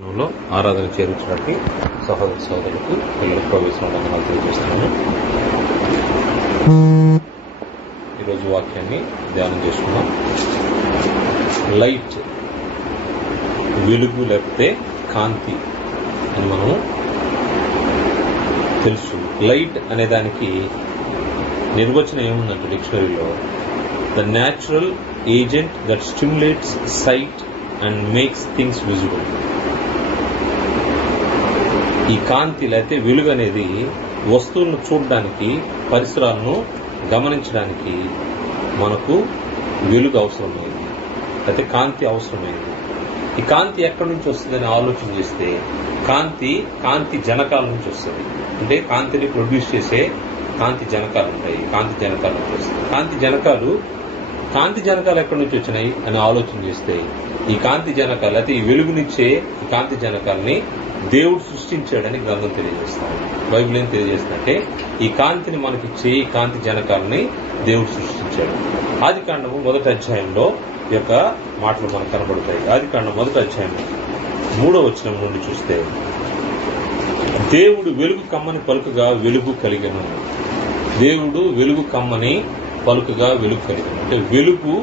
లో ఆరాధన చేర్చడానికి సహోదర సహోదరులకు పిల్లలకు ప్రవేశించడానికి తెలియజేస్తున్నాను. ఈరోజు వాక్యాన్ని ధ్యానం చేసుకున్నాం. లైట్, వెలుగు లేకపోతే కాంతి అని మనము తెలుసు. లైట్ అనే దానికి నిర్వచనం ఏముందంటే డిక్షనరీలో, the natural agent that stimulates sight and makes things visible. ఈ కాంతి లేకపోతే వెలుగు అనేది వస్తువులను చూడడానికి, పరిసరాలను గమనించడానికి మనకు వెలుగు అవసరమైంది, లేకపోతే కాంతి అవసరమైంది. ఈ కాంతి ఎక్కడి నుంచి వస్తుందని ఆలోచన చేస్తే కాంతి జనకాల నుంచి వస్తుంది. అంటే కాంతిని ప్రొడ్యూస్ చేసే కాంతి జనకాలు ఉంటాయి. కాంతి జనకాల నుంచి వస్తుంది. కాంతి జనకాలు ఎక్కడి నుంచి వచ్చినాయి అని ఆలోచన చేస్తే, ఈ కాంతి జనకాలు అయితే ఈ వెలుగునిచ్చే ఈ కాంతి జనకాలని దేవుడు సృష్టించాడని గ్రంథం తెలియజేస్తాడు. బైబిల్ ఏం తెలియజేస్తుందంటే, ఈ కాంతిని మనకిచ్చే ఈ కాంతి జనకాలని దేవుడు సృష్టించాడు. ఆదికాండము 1వ అధ్యాయంలో ఈ యొక్క మాటలు మనకు కనబడతాయి. ఆదికాండం 1వ అధ్యాయం 3వ వచనం నుండి చూస్తే, దేవుడు వెలుగు కమ్మని పలుకుగా వెలుగు కలిగెను. దేవుడు వెలుగు కమ్మని పలుకుగా వెలుగు కలిగెను. అంటే వెలుగు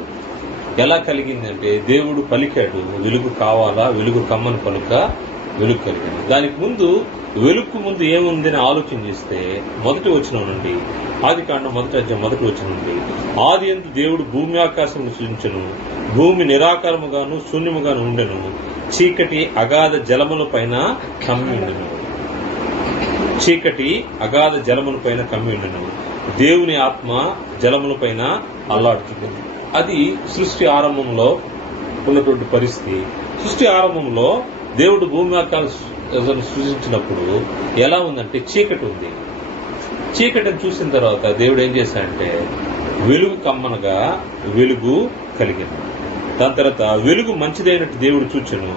ఎలా కలిగిందంటే, దేవుడు పలికాడు వెలుగు కావాలా, వెలుగు కమ్మని పలుక వెలుగు కలిగింది. దానికి ముందు వెలుగు ముందు ఏముందని ఆలోచన చేస్తే, 1వ వచనం నుండి, ఆదికాండం 1వ అధ్యాయం 1వ వచనం నుండి, ఆదియందు దేవుడు భూమి ఆకాశమును సృజించెను. భూమి నిరాకారముగాను శూన్యముగాను ఉండెను. చీకటి అగాధ జలముల పైన కమ్మి ఉండెను. చీకటి అగాధ జలముల పైన కమ్మి ఉండెను. దేవుని ఆత్మ జలముల పైన అల్లాడుతుంది. అది సృష్టి ఆరంభంలో ఉన్నటువంటి పరిస్థితి. సృష్టి ఆరంభంలో దేవుడు భూమి ఆకాశాలను సృజించినప్పుడు ఎలా ఉందంటే, చీకటి ఉంది. చీకటిని చూసిన తర్వాత దేవుడు ఏం చేశాడంటే, వెలుగు కమ్మనగా వెలుగు కలిగింది. దాని తర్వాత వెలుగు మంచిదైనట్టు దేవుడు చూచెను.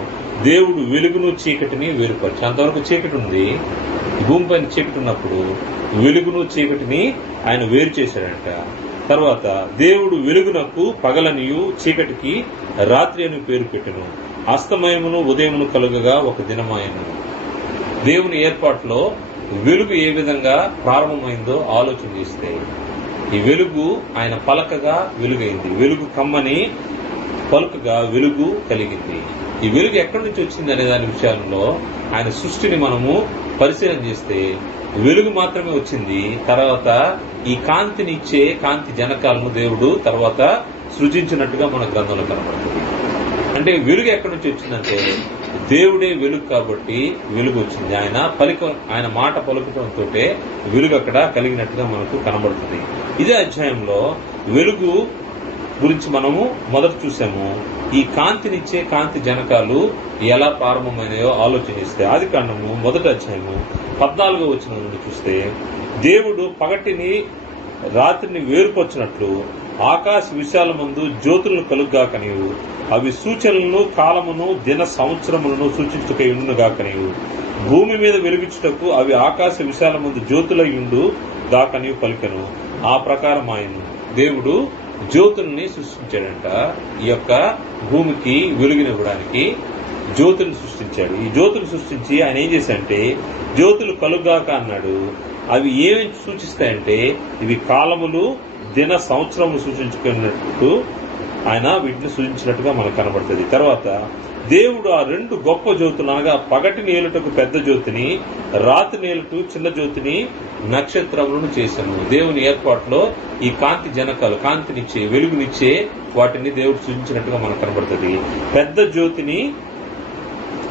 దేవుడు వెలుగును చీకటిని వేరుపరిచి, అంతవరకు చీకటి ఉంది, భూమి పైన చీకటి ఉన్నప్పుడు వెలుగును చీకటిని ఆయన వేరు చేశాడంట. తర్వాత దేవుడు వెలుగునకు పగలనియు చీకటికి రాత్రి అని పేరు పెట్టెను. అస్తమయమును ఉదయమును కలుగగా ఒక దినమాయను. దేవుని ఏర్పాటులో వెలుగు ఏ విధంగా ప్రారంభమైందో ఆలోచన చేస్తే, ఈ వెలుగు ఆయన పలకగా వెలుగైంది. వెలుగు కమ్మని పలుకగా వెలుగు కలిగింది. ఈ వెలుగు ఎక్కడి నుంచి వచ్చింది అనే దాని విషయాల్లో ఆయన సృష్టిని మనము పరిశీలన చేస్తే వెలుగు మాత్రమే వచ్చింది. తర్వాత ఈ కాంతిని ఇచ్చే కాంతి జనకాలను దేవుడు తర్వాత సృజించినట్టుగా మన గ్రంథంలో కనబడుతుంది. అంటే వెలుగు ఎక్కడి నుంచి వచ్చిందంటే, దేవుడే వెలుగు కాబట్టి వెలుగు వచ్చింది. ఆయన మాట పలుకటంతో వెలుగు అక్కడ కలిగినట్టుగా మనకు కనబడుతుంది. ఇదే అధ్యాయంలో వెలుగు గురించి మనము మొదట చూసాము. ఈ కాంతినిచ్చే కాంతి జనకాలు ఎలా ప్రారంభమైనాయో ఆలోచనిస్తే, ఆదికాండము 1వ అధ్యాయము 14వ వచనం నుండి చూస్తే, దేవుడు పగటిని రాత్రిని వేరుపరిచినట్లు ఆకాశ విశాలమందు జ్యోతులను కలుగ్గాకనియు, అవి సూచనలను కాలమును దిన సంవత్సరములను సూచించుకయుండుగాకనియు, భూమి మీద వెలుగించుటకు అవి ఆకాశ విశాలమందు జ్యోతులయుండు గాకనియు పలికెను. ఆ ప్రకారం ఆయన దేవుడు జ్యోతుల్ని సృష్టించాడంట. ఈ యొక్క భూమికి వెలుగునివ్వడానికి జ్యోతులు సృష్టించాడు. ఈ జ్యోతులు సృష్టించి ఆయన ఏం చేశాడంటే, జ్యోతులు కలుగాక అన్నాడు. అవి ఏమేమి సూచిస్తాయంటే, ఇవి కాలములు దిన సంవత్సరములు సూచించుకున్నట్టు ఆయన వీటిని సూచించినట్టుగా మనకు కనబడుతుంది. తర్వాత దేవుడు ఆ 2 గొప్ప జ్యోతులు, అనగా పగటి నేలుటకు పెద్ద జ్యోతిని, రాత్రి నేలుటకు చిన్న జ్యోతిని, నక్షత్రములను చేశాను. దేవుని ఏర్పాటులో ఈ కాంతి జనకాలు, కాంతినిచ్చే వెలుగునిచ్చే వాటిని దేవుడు సూచించినట్టుగా మనకు కనబడుతుంది. పెద్ద జ్యోతిని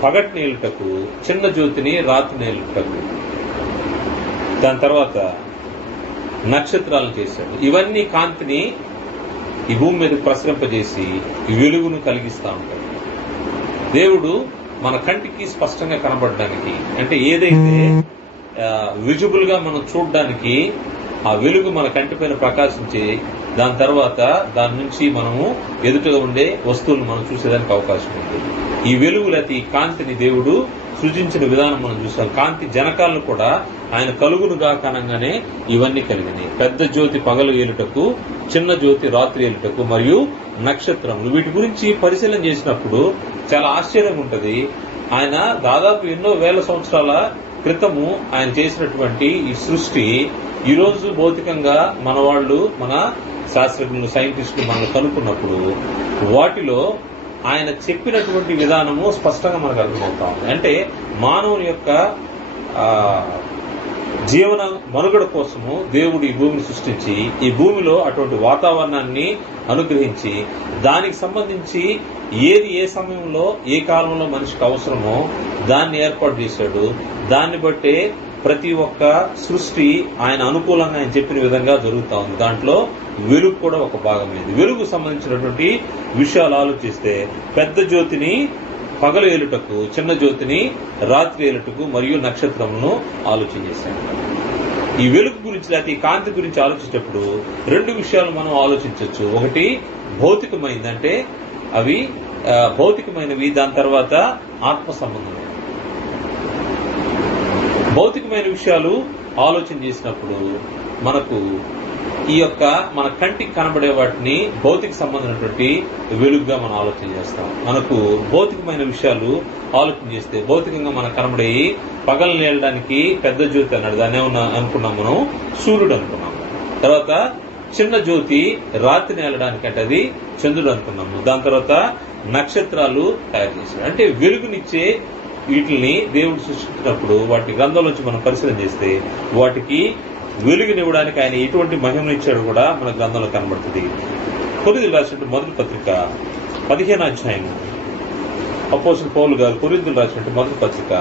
పగటి నేలుటకు, చిన్న జ్యోతిని రాత్రి నేలుటకు, దాని తర్వాత నక్షత్రాలను చేశాడు. ఇవన్నీ కాంతిని ఈ భూమి మీద ప్రసరింపజేసి ఈ వెలుగును కలిగిస్తూ ఉంటాడు. దేవుడు మన కంటికి స్పష్టంగా కనబడడానికి, అంటే ఏదైతే విజిబుల్ గా మనం చూడడానికి ఆ వెలుగు మన కంటిపైన ప్రకాశించి, దాని తర్వాత దాని నుంచి మనము ఎదుటగా ఉండే వస్తువులను మనం చూసేదానికి అవకాశం ఉంది. ఈ వెలుగు లేకపోతే ఈ కాంతిని దేవుడు సృజించిన విధానం మనం చూసాం. కాంతి జనకాలను కూడా ఆయన కలుగునుగా కనంగానే ఇవన్నీ కలిగినాయి. పెద్ద జ్యోతి పగలు ఏలుటకు, చిన్న జ్యోతి రాత్రి ఏలుటకు, మరియు నక్షత్రములు. వీటి గురించి పరిశీలన చేసినప్పుడు చాలా ఆశ్చర్యంగా ఉంటది. ఆయన దాదాపు ఎన్నో వేల సంవత్సరాల క్రితము ఆయన చేసినటువంటి ఈ సృష్టి ఈరోజు భౌతికంగా మన వాళ్ళు, మన శాస్త్రజ్ఞులు, సైంటిస్టులు మనల్ని కనుక్కున్నప్పుడు వాటిలో ఆయన చెప్పినటువంటి విధానము స్పష్టంగా మనకు అర్థమవుతా ఉంది. అంటే మానవుని యొక్క జీవన మనుగడ కోసము దేవుడు ఈ భూమిని సృష్టించి ఈ భూమిలో అటువంటి వాతావరణాన్ని అనుగ్రహించి దానికి సంబంధించి ఏది ఏ సమయంలో ఏ కాలంలో మనిషికి అవసరమో దాన్ని ఏర్పాటు చేశాడు. దాన్ని బట్టే ప్రతి ఒక్క సృష్టి ఆయన అనుకూలంగా ఆయన చెప్పిన విధంగా జరుగుతూ ఉంది. దాంట్లో వెలుగు కూడా ఒక భాగమైంది. వెలుగు సంబంధించినటువంటి విషయాలు ఆలోచిస్తే పెద్ద జ్యోతిని పగలు ఏలుటకు, చిన్న జ్యోతిని రాత్రి ఏలుటకు మరియు నక్షత్రములను ఆలోచన చేశాడు. ఈ వెలుగు గురించి లేకపోతే ఈ కాంతి గురించి ఆలోచించేటప్పుడు రెండు విషయాలు మనం ఆలోచించవచ్చు. ఒకటి భౌతికమైనది, అంటే అవి భౌతికమైనవి, దాని తర్వాత ఆత్మ సంబంధమైనవి. భౌతికమైన విషయాలు ఆలోచన చేసినప్పుడు మనకు ఈ యొక్క మన కంటికి కనబడే వాటిని భౌతిక సంబంధమైనటువంటి వెలుగుగా మనం ఆలోచన చేస్తాం. మనకు భౌతికమైన విషయాలు ఆలోచన చేస్తే భౌతికంగా మనకు కనబడే పగలు నేలడానికి పెద్ద జ్యోతి అన్నాడు. దాన్ని ఏమన్నా అనుకున్నాం మనం, సూర్యుడు అనుకున్నాము. తర్వాత చిన్న జ్యోతి రాత్రి నేలడానికి అంటే అది చంద్రుడు అనుకున్నాము. దాని తర్వాత నక్షత్రాలు తయారు చేశాడు. అంటే వెలుగునిచ్చే వీటిని దేవుడు సృష్టించినప్పుడు వాటి గ్రంథంలోంచి మనం పరిశీలన చేస్తే వాటికి వెలుగునివ్వడానికి ఆయన ఎటువంటి మహిమను ఇచ్చాడు కూడా మన గ్రంథంలో కనబడుతుంది. కొరింథీయులకు రాసినట్టు మొదటి పత్రిక 15వ అధ్యాయము, అపోస్తలుడు పౌలు గారు కొరింథీయులకు రాసినట్టు మొదటి పత్రిక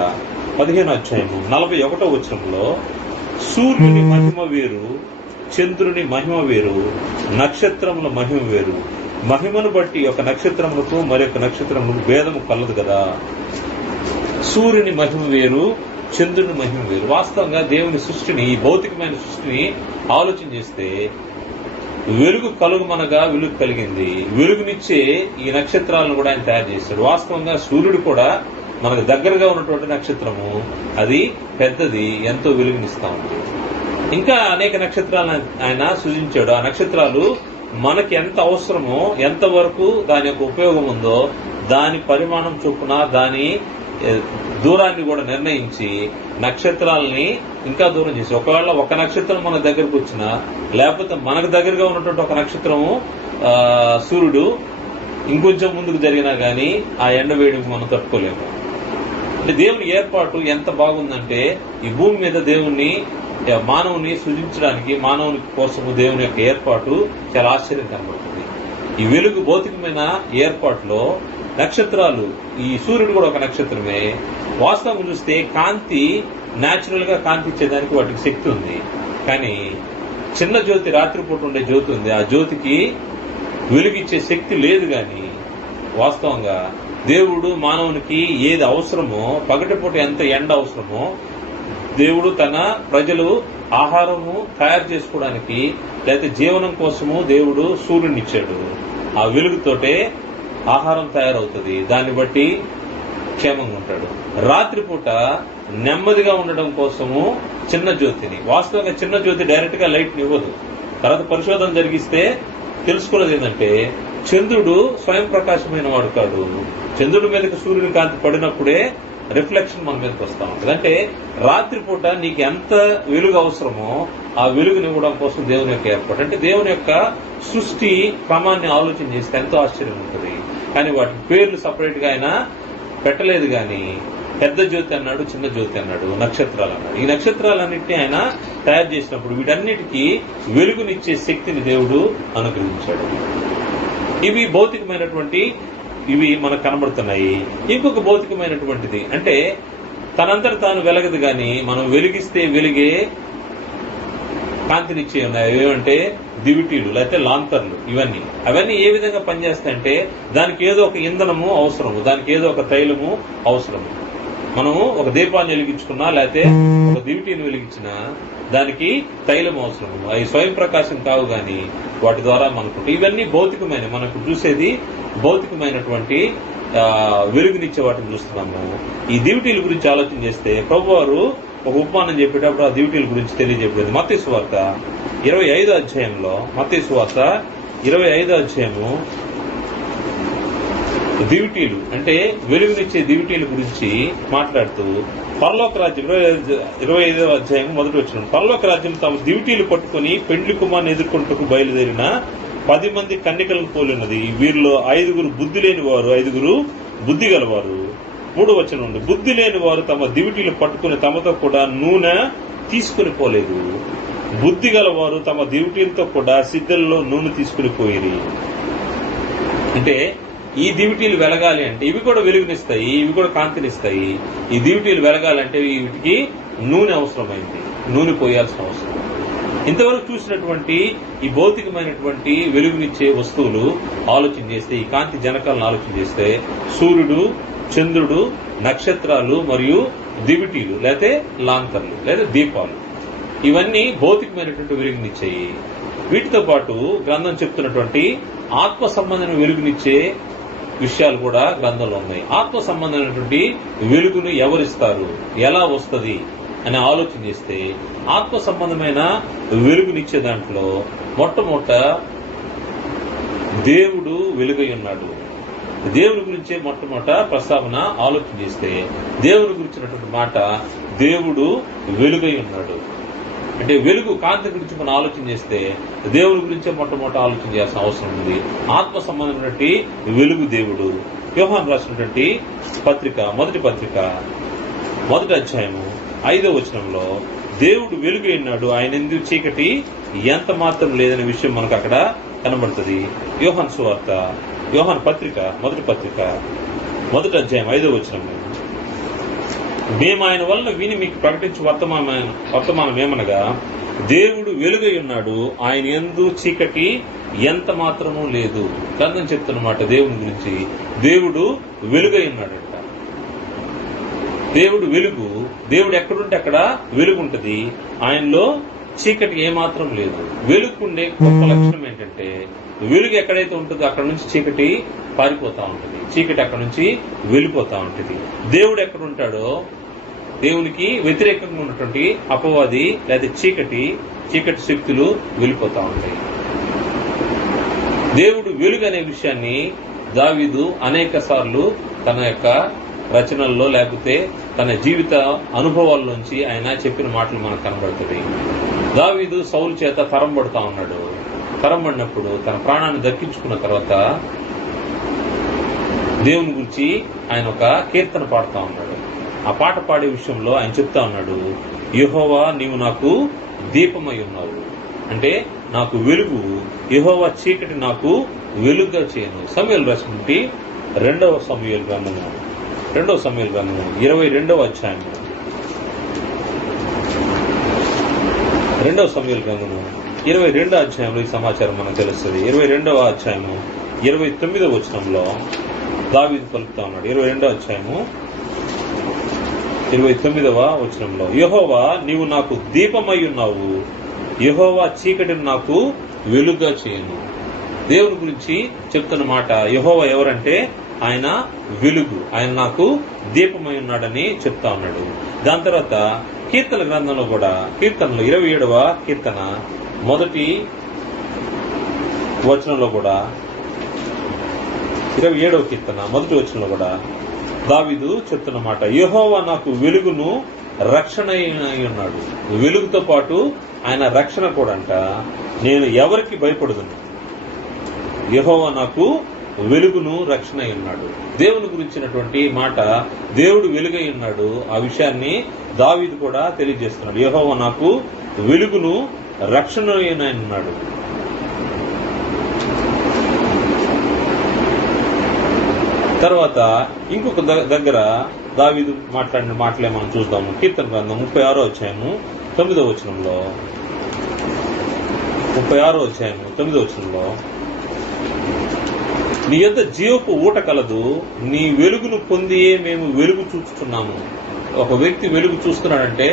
15వ అధ్యాయము 41వ వచనంలో సూర్యుని మహిమ వేరు, చంద్రుని మహిమ వేరు, నక్షత్రముల మహిమ వేరు. మహిమను బట్టి ఒక నక్షత్రములకు మరొక నక్షత్రములకు భేదము కలదు కదా. సూర్యుని మహిమ వేరు, చంద్రుని మహిమ వేరు. వాస్తవంగా దేవుని సృష్టిని, ఈ భౌతికమైన సృష్టిని ఆలోచన చేస్తే వెలుగు కలుగుమనగా వెలుగు కలిగింది. వెలుగునిచ్చే ఈ నక్షత్రాలను కూడా ఆయన తయారు చేశాడు. వాస్తవంగా సూర్యుడు కూడా మనకు దగ్గరగా ఉన్నటువంటి నక్షత్రము, అది పెద్దది, ఎంతో వెలుగునిస్తా ఉంది. ఇంకా అనేక నక్షత్రాలను ఆయన సృజించాడు. ఆ నక్షత్రాలు మనకి ఎంత అవసరమో, ఎంతవరకు దాని యొక్క ఉపయోగం ఉందో దాని పరిమాణం చొప్పున దాని దూరాన్ని కూడా నిర్ణయించి నక్షత్రాలని ఇంకా దూరం చేసి, ఒకవేళ ఒక నక్షత్రం మన దగ్గరకు వచ్చినా, లేకపోతే మనకు దగ్గరగా ఉన్నటువంటి ఒక నక్షత్రము సూర్యుడు ఇంకొంచెం ముందుకు జరిగినా గానీ ఆ ఎండ వేడికి మనం తట్టుకోలేము. అంటే దేవుని ఏర్పాటు ఎంత బాగుందంటే ఈ భూమి మీద దేవుణ్ణి, మానవుని సృజించడానికి, మానవుని కోసము దేవుని యొక్క ఏర్పాటు చాలా ఆశ్చర్యం కనబడుతుంది. ఈ వెలుగు భౌతికమైన ఏర్పాటులో నక్షత్రాలు, ఈ సూర్యుడు కూడా ఒక నక్షత్రమే. వాస్తవం చూస్తే కాంతి న్యాచురల్ గా కాంతి ఇచ్చేదానికి వాటికి శక్తి ఉంది. కానీ చిన్న జ్యోతి, రాత్రిపూట ఉండే జ్యోతి ఉంది, ఆ జ్యోతికి వెలుగిచ్చే శక్తి లేదు. కానీ వాస్తవంగా దేవుడు మానవునికి ఏది అవసరమో, పగటిపూట ఎంత ఎండ అవసరమో, దేవుడు తన ప్రజలు ఆహారము తయారు చేసుకోవడానికి లేకపోతే జీవనం కోసము దేవుడు సూర్యుని ఇచ్చాడు. ఆ వెలుగుతోటే ఆహారం తయారవుతుంది, దాన్ని బట్టి క్షేమంగా ఉంటాడు. రాత్రిపూట నెమ్మదిగా ఉండడం కోసము చిన్న జ్యోతిని, వాస్తవంగా చిన్న జ్యోతి డైరెక్ట్ గా లైట్ ఇవ్వదు. తర్వాత పరిశోధన జరిగిస్తే తెలుసుకున్నది ఏంటంటే చంద్రుడు స్వయం ప్రకాశమైన వాడు కాదు. చంద్రుడి మీదకి సూర్యుని కాంతి పడినప్పుడే రిఫ్లెక్షన్ మన మీదకి వస్తా ఉంటుంది. అంటే రాత్రిపూట నీకు ఎంత వెలుగు అవసరమో ఆ వెలుగునివ్వడం కోసం దేవుని యొక్క ఏర్పాటు. అంటే దేవుని యొక్క సృష్టి క్రమాన్ని ఆలోచన చేస్తే ఎంతో ఆశ్చర్యం ఉంటుంది. కానీ వాటి పేర్లు సపరేట్ గా ఆయన పెట్టలేదు. కానీ పెద్ద జ్యోతి అన్నాడు, చిన్న జ్యోతి అన్నాడు, నక్షత్రాలు అన్నాడు. ఈ నక్షత్రాలన్నింటినీ ఆయన తయారు చేసినప్పుడు వీటన్నిటికీ వెలుగునిచ్చే శక్తిని దేవుడు అనుగ్రహించాడు. ఇవి భౌతికమైనటువంటి, ఇవి మనకు కనబడుతున్నాయి. ఇంకొక భౌతికమైనటువంటిది అంటే తనంతట తాను వెలగదు, కానీ మనం వెలిగిస్తే వెలిగే కాంతినిచ్చే ఉన్నాయి. ఏమంటే దివిటీలు లేకపోతే లాంతర్లు. అవన్నీ ఏ విధంగా పనిచేస్తాయంటే దానికి ఏదో ఒక ఇంధనము అవసరము, దానికి ఏదో ఒక తైలము అవసరము. మనము ఒక దీపాన్ని వెలిగించుకున్నా లేకపోతే ఒక దివిటీని వెలిగించినా దానికి తైలం అవసరము. అవి స్వయం ప్రకాశం కావు, గాని వాటి ద్వారా మనకు ఇవన్నీ భౌతికమైన, మనకు చూసేది భౌతికమైనటువంటి వెలుగునిచ్చే వాటిని చూస్తున్నాము. ఈ దివిటీల గురించి ఆలోచన చేస్తే ప్రభువారు ఒక ఉపమానం చెప్పేటప్పుడు ఆ దివిటీల గురించి తెలియజెప్పేది. మత్తయి సువార్త 25వ అధ్యాయంలో, మత్తయి సువార్త 25వ అధ్యాయము దివిటీలు అంటే వెలుగునిచ్చే దివిటీల గురించి మాట్లాడుతూ పరలోక రాజ్యం 25వ అధ్యాయం మొదటి వచనం, పరలోక రాజ్యం తమ దివిటీలు పట్టుకుని పెండ్లి కుమార్ని ఎదుర్కొంటూ బయలుదేరిన 10 మంది కన్యకలను పోలినది. వీరిలో 5 బుద్ధి లేని వారు, 5 బుద్ధి గలవారు. 3వ వచనం నుండి, బుద్ధి లేని వారు తమ దివిటీలు పట్టుకుని తమతో కూడా నూనె తీసుకుని పోలేదు. బుద్ధి గలవారు తమ దివిటీలతో కూడా సిద్ధల్లో నూనె తీసుకుని పోయిరి. అంటే ఈ దివిటీలు వెలగాలి అంటే ఇవి కూడా వెలుగునిస్తాయి, ఇవి కూడా కాంతినిస్తాయి. ఈ దివిటీలు వెలగాలంటే వీటికి నూనె అవసరమైంది, నూనె పోయాల్సిన అవసరం. ఇంతవరకు చూసినటువంటి ఈ భౌతికమైనటువంటి వెలుగునిచ్చే వస్తువులు ఆలోచన చేస్తే, ఈ కాంతి జనకాలను ఆలోచన చేస్తే, సూర్యుడు, చంద్రుడు, నక్షత్రాలు మరియు దివిటీలు లేకపోతే లాంతర్లు లేదా దీపాలు, ఇవన్నీ భౌతికమైనటువంటి వెలుగునిచ్చాయి. వీటితో పాటు గ్రంథం చెప్తున్నటువంటి ఆత్మ సంబంధమైన వెలుగునిచ్చే విషయాలు కూడా గ్రంథంలో ఉన్నాయి. ఆత్మ సంబంధమైనటువంటి వెలుగును ఎవరిస్తారు, ఎలా వస్తుంది అని ఆలోచన చేస్తే, ఆత్మ సంబంధమైన వెలుగునిచ్చే దాంట్లో మొట్టమొదట దేవుడు వెలుగై ఉన్నాడు. దేవుడి గురించే మొట్టమొదట ప్రస్తావన ఆలోచన చేస్తే, దేవుడి గురించినటువంటి మాట దేవుడు వెలుగై ఉన్నాడు అంటే వెలుగు కాంతి గురించి మనం ఆలోచన చేస్తే దేవుడి గురించే మొట్టమొదట ఆలోచన చేయాల్సిన అవసరం ఉంది. ఆత్మ సంబంధమైనటువంటి వెలుగు దేవుడు. యోహాను రాసినటువంటి పత్రిక, మొదటి పత్రిక 1వ అధ్యాయము 5వ వచనంలో దేవుడు వెలుగు అయినాడు, ఆయన ఎందుకు చీకటి ఎంత మాత్రం లేదనే విషయం మనకు అక్కడ కనబడుతుంది. యోహాను సువార్త, యోహాను పత్రిక, మొదటి పత్రిక 1వ అధ్యాయం 5వ వచనము, మేము ఆయన వలన విని మీకు ప్రకటించు వర్తమానం ఏమనగా, దేవుడు వెలుగై ఉన్నాడు, ఆయన యందు చీకటి ఎంత మాత్రమూ లేదు. గ్రంథం చెప్తున్నమాట దేవుని గురించి. దేవుడు వెలుగై ఉన్నాడంట. దేవుడు వెలుగు. దేవుడు ఎక్కడుంటే అక్కడ వెలుగు ఉంటుంది. ఆయనలో చీకటి ఏమాత్రం లేదు. వెలుగుండే గొప్ప లక్షణం ఏంటంటే, వెలుగు ఎక్కడైతే ఉంటుందో అక్కడ నుంచి చీకటి పారిపోతా ఉంటుంది, చీకటి అక్కడ నుంచి వెళ్ళిపోతా ఉంటుంది. దేవుడు ఎక్కడ ఉంటాడో దేవునికి వ్యతిరేకంగా ఉన్నటువంటి అపవాది లేదా చీకటి శక్తులు వెళ్ళిపోతా ఉంటాయి. దేవుడు వెలుగు అనే విషయాన్ని దావీదు అనేక సార్లు తన యొక్క రచనల్లో లేకపోతే తన జీవిత అనుభవాల్లోంచి ఆయన చెప్పిన మాటలు మనకు కనబడుతుంది. దావీదు సౌలు చేత తరంబడుతా ఉన్నాడు. తరంబడినప్పుడు తన ప్రాణాన్ని దక్కించుకున్న తర్వాత దేవుని గురించి ఆయన ఒక కీర్తన పాడుతా ఉన్నాడు. ఆ పాట పాడే విషయంలో ఆయన చెప్తా ఉన్నాడు, యెహోవా నీవు నాకు దీపమై ఉన్నావు అంటే నాకు వెలుగు, యెహోవా చీకటి నాకు వెలుగుగా చేయను. సమూయేలు రాసినటువంటి 2వ సమూయేలు గ్రంథము 22వ అధ్యాయము 2వ సమూయేలు గ్రంథము 22వ అధ్యాయంలో ఈ సమాచారం మనకు తెలుస్తుంది. 22వ అధ్యాయము 29వ వచనంలో దావీదు పలుకుతా ఉన్నాడు. 22వ అధ్యాయము 29వ వచనంలో, యెహోవా నీవు నాకు దీపమై ఉన్నావు, యెహోవా చీకటిని నాకు వెలుగుగా చేయను. దేవుని గురించి చెప్తున్న మాట, యెహోవా ఎవరంటే ఆయన వెలుగు, ఆయన నాకు దీపమై ఉన్నాడని చెప్తా ఉన్నాడు. దాని తర్వాత కీర్తన గ్రంథంలో కూడా, కీర్తనలో 27వ కీర్తన మొదటి వచనంలో కూడా, 27వ కీర్తన మొదటి వచనంలో కూడా దావీదు చెప్తున్నమాట, యెహోవా నాకు వెలుగును రక్షణ అయి ఉన్నాడు. వెలుగుతో పాటు ఆయన రక్షణ కూడా అంట. నేను ఎవరికి భయపడుదును, యెహోవా నాకు వెలుగును రక్షణ అయి ఉన్నాడు. దేవుని గురించినటువంటి మాట, దేవుడు వెలుగై ఉన్నాడు, ఆ విషయాన్ని దావీదు కూడా తెలియజేస్తున్నాడు. యెహోవా నాకు వెలుగును రక్షణ అయి ఉన్నాడు. తర్వాత ఇంకొక దగ్గర దావీదు మాట్లాడిన మాటలే మనం చూద్దాము. కీర్తన గ్రంథం 36వ అధ్యాయము 9వ వచనంలో, 36వ అధ్యాయము 9వ వచనంలో, నీ యొద్ద జీవపు ఊట కలదు, నీ వెలుగును పొందియే మేము వెలుగు చూస్తున్నాము. ఒక వ్యక్తి వెలుగు చూస్తున్నాడంటే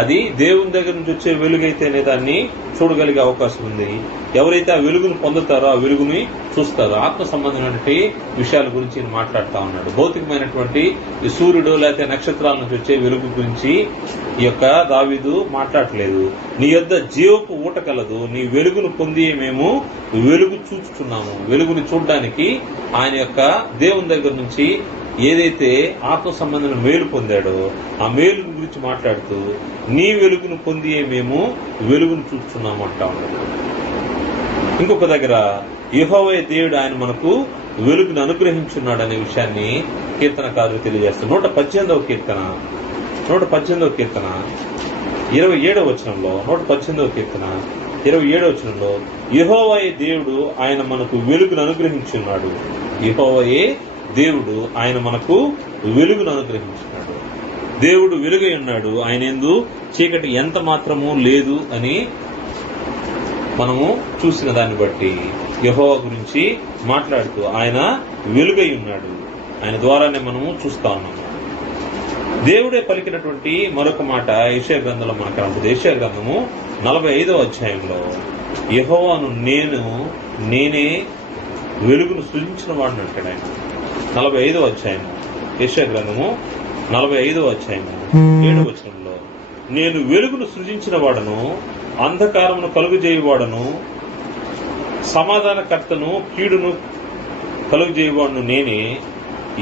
అది దేవుని దగ్గర నుంచి వచ్చే వెలుగైతేనే దాన్ని చూడగలిగే అవకాశం ఉంది. ఎవరైతే ఆ వెలుగును పొందుతారో ఆ వెలుగుని చూస్తారో. ఆత్మ సంబంధమైనటువంటి విషయాల గురించి నేను మాట్లాడుతా ఉన్నాడు. భౌతికమైనటువంటి ఈ సూర్యుడు లేకపోతే నక్షత్రాల నుంచి వచ్చే వెలుగు గురించి ఈ యొక్క దావీదు మాట్లాడలేదు. నీ యొద్ద జీవపు ఊట కలదు, నీ వెలుగును పొంది మేము వెలుగు చూచుచున్నాము. వెలుగుని చూడడానికి ఆయన యొక్క దేవుని దగ్గర నుంచి ఏదైతే ఆత్మ సంబంధమైన మేలు పొందాడో ఆ మేలు గురించి మాట్లాడుతూ నీ వెలుగును పొంది మేము వెలుగును చూస్తున్నాము అంటా ఉన్నాడు. ఇంకొక దగ్గర యెహోవా దేవుడు ఆయన మనకు వెలుగును అనుగ్రహించున్నాడు అనే విషయాన్ని కీర్తనకారులు తెలియజేస్తారు. 118వ కీర్తన 27వ వచనంలో 118వ కీర్తన 27వ వచనంలో యెహోవాయే దేవుడు ఆయన మనకు వెలుగును అనుగ్రహించున్నాడు. యెహోవాయే దేవుడు ఆయన మనకు వెలుగును అనుగ్రహించున్నాడు. దేవుడు వెలుగై ఉన్నాడు, ఆయన యందు చీకటి ఎంత మాత్రము లేదు అని మనము చూసిన దాన్ని బట్టి యెహోవా గురించి మాట్లాడుతూ ఆయన వెలుగై ఉన్నాడు, ఆయన ద్వారానే మనము చూస్తా ఉన్నాము. దేవుడే పలికినటువంటి మరొక మాట యెషయా గ్రంథంలో మనకు కనబడుతుంది. యెషయా గ్రంథము 45వ అధ్యాయంలో యెహోవాను నేనే వెలుగును సృజించిన వాడిని అంటాడు ఆయన. 45వ అధ్యాయము యెషయా గ్రంథము 45వ అధ్యాయము 7వ వచనంలో నేను వెలుగును సృజించిన వాడను, అంధకారమును కలుగజేయువాడను, సమాధానకర్తను కీడును కలుగజేయువాడును నేనే,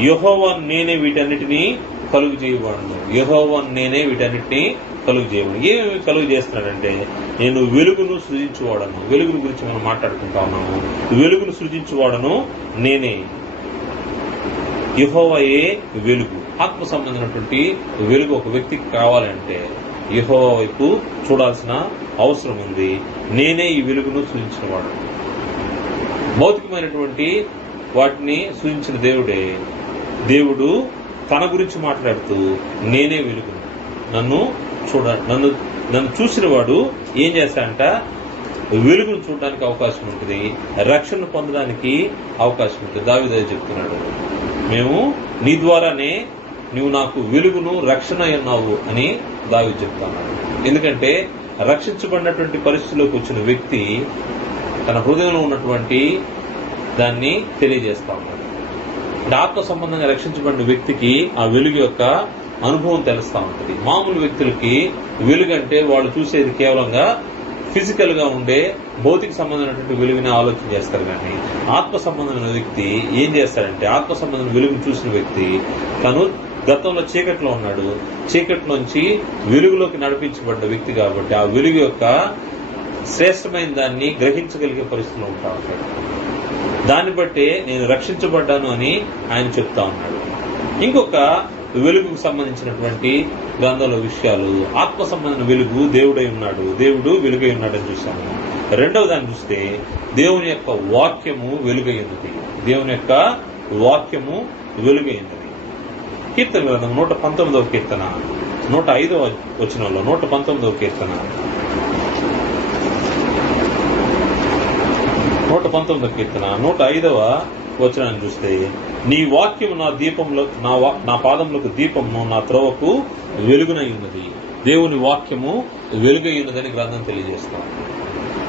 యెహోవాను నేనే వీటన్నిటినీ కలుగజేయువాడును. యెహోవాను నేనే వీటన్నిటినీ కలుగజేయవాడు. ఏమి కలుగు చేస్తున్నాడంటే నేను వెలుగును సృజించువాడను. వెలుగును గురించి మనం మాట్లాడుకుంటా ఉన్నాము. వెలుగును సృజించువాడను నేనే. యెహోవాయే వెలుగు. ఆత్మ సంబంధమైనటువంటి వెలుగు ఒక వ్యక్తికి కావాలంటే యెహోవా వైపు చూడాల్సిన అవసరం ఉంది. నేనే ఈ వెలుగును సృజించినవాడు. భౌతికమైనటువంటి వాటిని సృజించిన దేవుడే. దేవుడు తన గురించి మాట్లాడుతూ నేనే వెలుగును, నన్ను చూసిన వాడు ఏం చేస్తాడంట, వెలుగును చూడడానికి అవకాశం ఉంటుంది, రక్షణ పొందడానికి అవకాశం ఉంటుంది. దావీదు చెప్తున్నాడు, మేము నీ ద్వారానే నువ్వు నాకు వెలుగును రక్షణ అన్నావు అని దావీదు చెప్తున్నాడు. ఎందుకంటే రక్షించబడినటువంటి పరిస్థితిలోకి వచ్చిన వ్యక్తి తన హృదయంలో ఉన్నటువంటి దాన్ని తెలియజేస్తా ఉన్నాడు. ఆత్మ సంబంధంగా రక్షించబడిన వ్యక్తికి ఆ వెలుగు యొక్క అనుభవం తెలుస్తా ఉంటుంది. మామూలు వ్యక్తులకి వెలుగు అంటే వాళ్ళు చూసేది కేవలంగా ఫిజికల్ గా ఉండే భౌతిక సంబంధమైనటువంటి వెలుగుని ఆలోచన చేస్తారు. కానీ ఆత్మ సంబంధమైన వ్యక్తి ఏం చేస్తాడంటే, ఆత్మ సంబంధమైన వెలుగును చూసిన వ్యక్తి తను గతంలో చీకట్లో ఉన్నాడు, చీకట్లోంచి వెలుగులోకి నడిపించబడ్డ వ్యక్తి కాబట్టి ఆ వెలుగు యొక్క శ్రేష్టమైన దాన్ని గ్రహించగలిగే పరిస్థితిలో ఉంటా ఉంటాడు. దాన్ని బట్టే నేను రక్షించబడ్డాను అని ఆయన చెప్తా ఉన్నాడు. ఇంకొక వెలుగుకు సంబంధించినటువంటి గ్రంథంలో విషయాలు, ఆత్మ సంబంధమైన వెలుగు దేవుడై ఉన్నాడు, దేవుడు వెలుగై ఉన్నాడని చూసాము. రెండవ దాన్ని చూస్తే దేవుని యొక్క వాక్యము వెలుగై ఉన్నది. దేవుని యొక్క వాక్యము వెలుగై ఉన్నది. కీర్తన గ్రంథం 119వ కీర్తన 105వ వచనంలో 119వ కీర్తన 119వ కీర్తన 105వ వచనాన్ని చూస్తే నీ వాక్యము నా దీపంలో నా పాదములకు దీపము, నా త్రోవకు వెలుగునై ఉన్నది. దేవుని వాక్యము వెలుగై ఉన్నదని గ్రంథం తెలియజేస్తాం.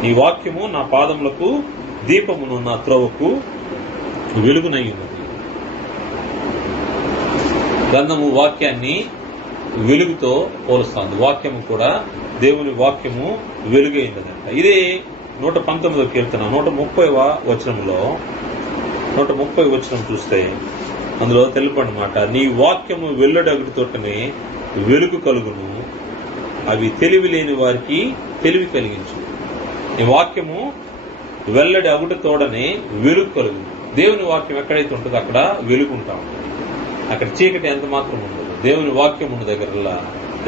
నీ వాక్యము నా పాదములకు దీపమును, నా త్రోవకు వెలుగునై ఉన్నది. గ్రంథము వాక్యాన్ని వెలుగుతో పోలుస్తుంది. వాక్యము కూడా దేవుని వాక్యము వెలుగై ఉన్నదంట. ఇదే 119వ కీర్తన 130వ వచనంలో 130వ వచనం చూస్తే అందులో తెలుపన్నమాట, నీ వాక్యము వెల్లడగుడితోటనే వెలుగు కలుగును, అవి తెలివి లేని వారికి తెలివి కలిగించు. నీ వాక్యము వెల్లడి అగుటతోడనే వెలుగు కలుగును. దేవుని వాక్యం ఎక్కడైతే ఉంటుందో అక్కడ వెలుగు ఉంటాం. అక్కడ చీకటి ఎంత మాత్రం ఉండదు. దేవుని వాక్యం ఉన్న దగ్గరలా,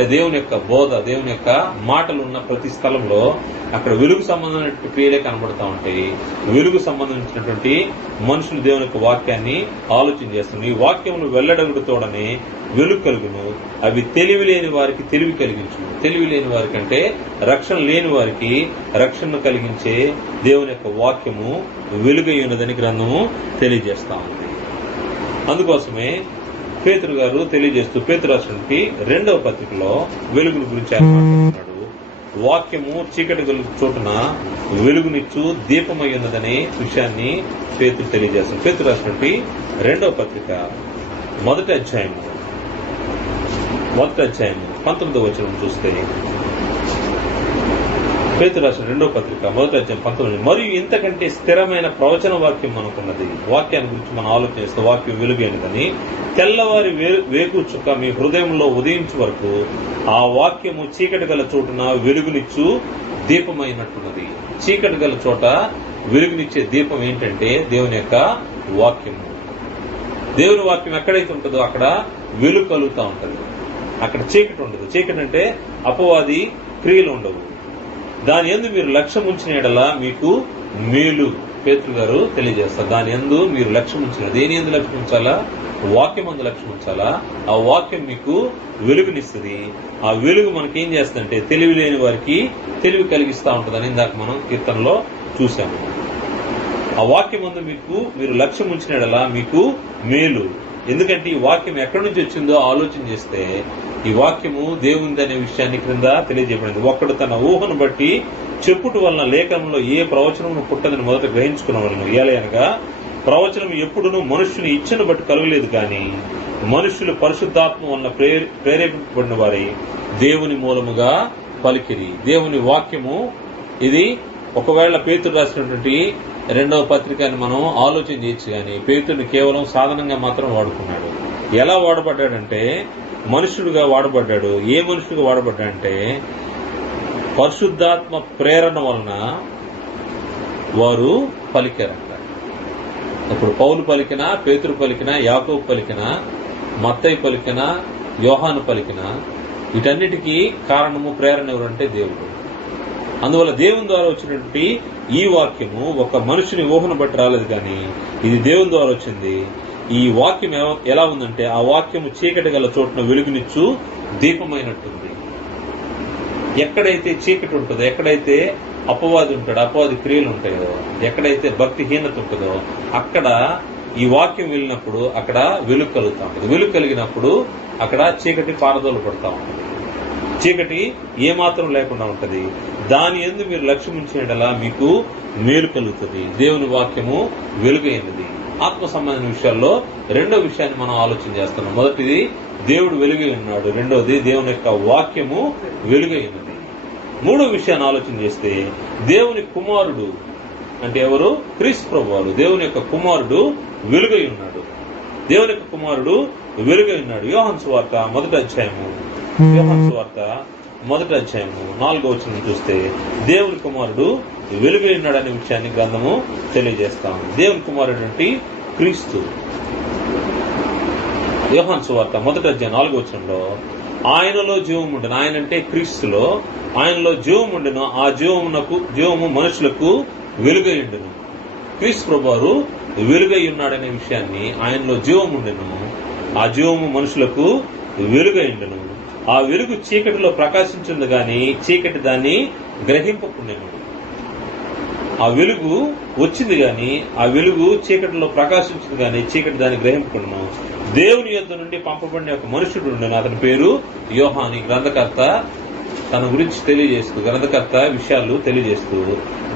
దేవుని యొక్క బోధ, దేవుని యొక్క మాటలు ఉన్న ప్రతి స్థలంలో అక్కడ వెలుగు సంబంధమైన క్రియలే కనబడతా ఉంటాయి. వెలుగు సంబంధించినటువంటి మనుషులు దేవుని యొక్క వాక్యాన్ని ఆలోచన చేస్తున్నారు. ఈ వాక్యమును వెల్లడగుడుతోడనే వెలుగు కలుగును, అవి తెలివి లేని వారికి తెలివి కలిగించును. తెలివి లేని వారికి అంటే రక్షణ లేని వారికి రక్షణ కలిగించే దేవుని యొక్క వాక్యము వెలుగై ఉన్నదని గ్రంథము తెలియజేస్తా ఉంది. అందుకోసమే పేతురు గారు తెలియజేస్తూ పేతురు రాసినటువంటి 2వ పత్రికలో వెలుగుని గురించి ఆయన మాట్లాడుతున్నాడు. వాక్యము చీకటి చోటున వెలుగునిచ్చు దీపమై ఉన్నదనే విషయాన్ని పేతురు తెలియజేస్తాడు. పేతురు రాసినటువంటి 2వ పత్రిక 1వ అధ్యాయము 19వ వచనం చూస్తే, పేతురు రాసిన 2వ పత్రిక 1వ అధ్యాయం 19. మరియు ఇంతకంటే స్థిరమైన ప్రవచన వాక్యం మనకున్నది. వాక్యాన్ని గురించి మనం ఆలోచన చేస్తే వాక్యం వెలుగైనదని, తెల్లవారి వేగు చుక్క మీ హృదయంలో ఉదయించే వరకు ఆ వాక్యము చీకటి గల చోటున వెలుగునిచ్చు దీపమైనట్టున్నది. చీకటి గల చోట వెలుగునిచ్చే దీపం ఏంటంటే దేవుని యొక్క వాక్యము. దేవుని వాక్యం ఎక్కడైతే ఉంటుందో అక్కడ వెలుగు కలుగుతూ ఉంటుంది, అక్కడ చీకటి ఉండదు. చీకటి అంటే అపవాది క్రియలు ఉండవు. దాని యందు మీరు లక్ష్యం ఉంచిన ఎడల మీకు మేలు పేతురు గారు తెలియజేస్తారు. దాని యందు మీరు లక్ష్యం ఉంచిన, దేని యందు లక్ష్యం ఉంచాలా? వాక్యం అందు లక్ష్యం ఉంచాలా? ఆ వాక్యం మీకు వెలుగునిస్తుంది. ఆ వెలుగు మనకి ఏం చేస్తుందంటే తెలివి లేని వారికి తెలివి కలిగిస్తూ ఉంటుందని ఇందాక మనం కీర్తనలో చూసాము. ఆ వాక్యం అందు మీరు లక్ష్యం ఉంచిన ఎడల మీకు మేలు. ఎందుకంటే ఈ వాక్యం ఎక్కడి నుంచి వచ్చిందో ఆలోచన చేస్తే ఈ వాక్యము దేవునిది అనే విషయాన్ని క్రింద తెలియజేయబడింది. ఒక్కడు తన ఊహను బట్టి చెప్పుట వలన లేఖనంలో ఏ ప్రవచనము పుట్టదని మొదట గ్రహించుకున్న వాళ్ళను. ఏలయనగా ప్రవచనం ఎప్పుడునూ మనుష్యుని ఇచ్చను బట్టి కలగలేదు, కానీ మనుష్యులు పరిశుద్ధాత్మ వలన ప్రేరేపింపబడిన వారి దేవుని మూలముగా పలికిరి. దేవుని వాక్యము ఇది. ఒకవేళ పేతురు రాసినటువంటి 2వ పత్రికని మనం ఆలోచన చేయొచ్చు, కానీ పేతుడిని కేవలం సాధనంగా మాత్రం వాడుకున్నాడు. ఎలా వాడబడ్డాడంటే మనుషుడుగా వాడబడ్డాడు. ఏ మనుషుడుగా వాడబడ్డాడంటే పరిశుద్ధాత్మ ప్రేరణ వలన వారు పలికారంట. ఇప్పుడు పౌలు పలికినా, పేతురు పలికినా, యాకోబు పలికినా, మత్తయి పలికినా, యోహాను పలికినా, వీటన్నిటికీ కారణము ప్రేరణ ఎవరంటే దేవుడు. అందువల్ల దేవుని ద్వారా వచ్చినటువంటి ఈ వాక్యము ఒక మనుషుని ఊహను బట్టి రాలేదు, కానీ ఇది దేవుని ద్వారా వచ్చింది. ఈ వాక్యం ఎలా ఉందంటే ఆ వాక్యము చీకటి గల చోటున వెలుగునిచ్చు దీపమైనట్టుంది. ఎక్కడైతే చీకటి ఉంటుందో, ఎక్కడైతే అపవాది ఉంటాడో, అపవాది క్రియలు ఉంటాయో, ఎక్కడైతే భక్తిహీనత ఉంటుందో అక్కడ ఈ వాక్యం వెళ్ళినప్పుడు అక్కడ వెలుగు కలుగుతా ఉంటుంది. వెలుగు కలిగినప్పుడు అక్కడ చీకటి పారదోలు పడతా ఉంటుంది. చీకటి ఏమాత్రం లేకుండా ఉంటది. దాని యందు మీరు లక్ష్యం ఉంచేలా మీకు మేలు కలుగుతుంది. దేవుని వాక్యము వెలుగైనది. ఆత్మ సంబంధించిన విషయాల్లో 2వ విషయాన్ని మనం ఆలోచన చేస్తున్నాం. మొదటిది దేవుడు వెలుగై ఉన్నాడు, రెండవది దేవుని యొక్క వాక్యము వెలుగైనది. 3వ విషయాన్ని ఆలోచన చేస్తే దేవుని కుమారుడు అంటే ఎవరు? క్రీస్తు ప్రభువారు. దేవుని యొక్క కుమారుడు వెలుగై ఉన్నాడు. దేవుని యొక్క కుమారుడు వెలుగై ఉన్నాడు. యోహాను సువార్త 1వ అధ్యాయము 4వ వచనం చూస్తే దేవుని కుమారుడు వెలుగై ఉన్నాడు అనే విషయాన్ని గ్రంథము తెలియజేస్తాం. దేవుని కుమారుడు అంటే క్రీస్తు. యోహాను సువార్త 1వ అధ్యాయం 4వ వచనంలో ఆయనలో జీవముండెను, ఆయన అంటే క్రీస్తులో ఆయనలో జీవముండెను, ఆ జీవము మనుషులకు వెలుగై ఉండెను. క్రీస్తు ప్రభువారు వెలుగై ఉన్నాడనే విషయాన్ని, ఆయనలో జీవముండెను, ఆ జీవము మనుషులకు వెలుగై ఉండెను. ఆ వెలుగు చీకటిలో ప్రకాశించింది, గాని చీకటి దాన్ని గ్రహింపకుండెను. ఆ వెలుగు వచ్చింది గాని ఆ వెలుగు చీకటిలో ప్రకాశించింది, గాని చీకటి దాన్ని గ్రహింపకుండెను. దేవుని యొద్ద నుండి పంపబడిన ఒక మనుషుడు ఉండెను, అతని పేరు యోహాను. గ్రంథకర్త తన గురించి తెలియజేస్తూ, గ్రంథకర్త విషయాలు తెలియజేస్తూ,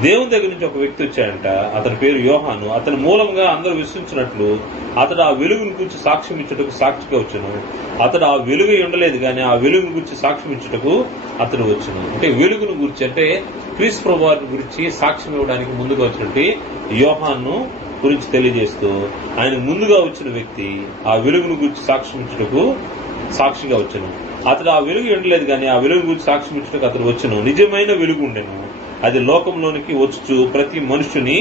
దేవుని దగ్గర నుంచి ఒక వ్యక్తి వచ్చాడంట, అతని పేరు యోహాను. అతని మూలంగా అందరూ విశ్వసించినట్లు అతడు ఆ వెలుగుని గురించి సాక్ష్యం ఇచ్చుటకు సాక్షిగా వచ్చును. అతడు ఆ వెలుగు ఉండలేదు, కానీ ఆ వెలుగుని గురించి సాక్ష్యం ఇచ్చుటకు అతడు వచ్చును. అంటే వెలుగును గురించి, అంటే క్రీస్తు ప్రభువారి గురించి సాక్ష్యం ఇవ్వడానికి ముందుగా వచ్చినట్టు యోహాను గురించి తెలియజేస్తూ, ఆయన ముందుగా వచ్చిన వ్యక్తి ఆ వెలుగును గురించి సాక్ష్యం ఇచ్చుటకు సాక్షిగా వచ్చును. అతడు ఆ వెలుగు ఉండలేదు, కానీ ఆ వెలుగు గురించి సాక్ష్యం ఇచ్చుటకు అతడు వచ్చును. నిజమైన వెలుగు ఉండెను, అది లోకంలోనికి వచ్చుచు ప్రతి మనుషుని